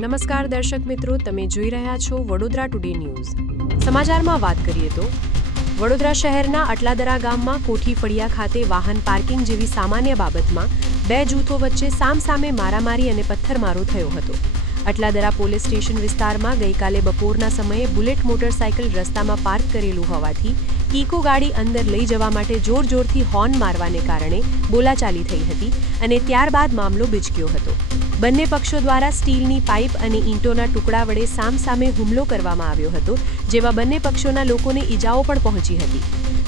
નમસ્કાર દર્શક મિત્રો, તમે જોઈ રહ્યા છો વડોદરા ટુડે ન્યૂઝ. સમાચારમાં વાત કરીએ તો વડોદરા શહેરના અટલાદરા ગામમાં કોઠી ફળિયા ખાતે વાહન પાર્કિંગ જેવી સામાન્ય બાબતમાં બે જૂથો વચ્ચે સામસામે મારામારી અને પથ્થરમારો થયો હતો. અટલાદરા પોલીસ સ્ટેશન વિસ્તારમાં ગઈકાલે બપોરના સમયે બુલેટ મોટરસાયકલ રસ્તામાં પાર્ક કરેલું હોવાથી ઇકો ગાડી અંદર લઈ જવા માટે જોરજોરથી હોર્ન મારવાને કારણે બોલાચાલી થઈ હતી અને ત્યારબાદ મામલો બીચક્યો હતો. બંને પક્ષો દ્વારા સ્ટીલની પાઇપ અને ઈંટોના ટુકડા વડે સામસામે હુમલો કરવામાં આવ્યો હતો, જેમાં બંને પક્ષોના લોકોને ઈજાઓ પણ પહોંચી હતી.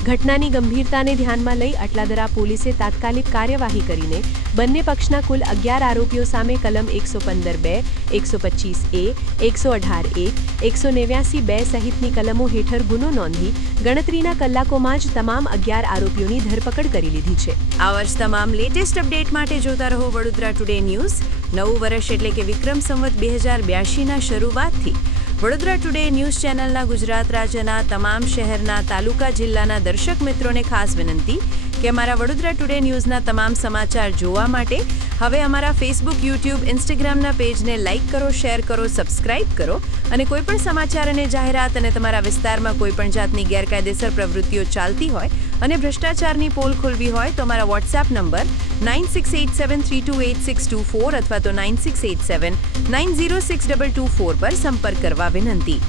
ઘટનાની ગંભીરતાને ધ્યાનમાં લઈ અટલાદરા પોલીસે તાત્કાલિક કાર્યવાહી કરીને બંને પક્ષના કુલ 11 આરોપીઓ સામે કલમ 115(2), 125(a), 118(1), 189(2) સહિતની કલમો હેઠળ ગુનો નોંધી ગણતરીના કલાકોમાં જ તમામ 11 આરોપીઓની ધરપકડ કરી લીધી છે. આવા જ તમામ લેટેસ્ટ અપડેટ માટે જોતા રહો વડોદરા ટુડે ન્યૂઝ. નવું વર્ષ એટલે કે વિક્રમ સંવત 2082ના શરૂઆતથી વડોદરા ટુડે ન્યૂઝ ચેનલના ગુજરાત રાજ્યના તમામ શહેરના, તાલુકા, જિલ્લાના દર્શક મિત્રોને ખાસ વિનંતી કે અમારા વડોદરા ટુડે ન્યૂઝના તમામ સમાચાર જોવા માટે હવે અમારા ફેસબુક, યુટ્યુબ, ઇન્સ્ટાગ્રામના પેજને લાઇક કરો, શેર કરો, સબસ્ક્રાઇબ કરો અને કોઈપણ સમાચાર અને જાહેરાત અને તમારા વિસ્તારમાં કોઈપણ જાતની ગેરકાયદેસર પ્રવૃત્તિઓ ચાલતી હોય અને ભ્રષ્ટાચારની પોલ ખોલવી હોય તો અમારા વોટ્સએપ નંબર 9687328624 અથવા તો 9687906224 પર સંપર્ક કરવા વિનંતી.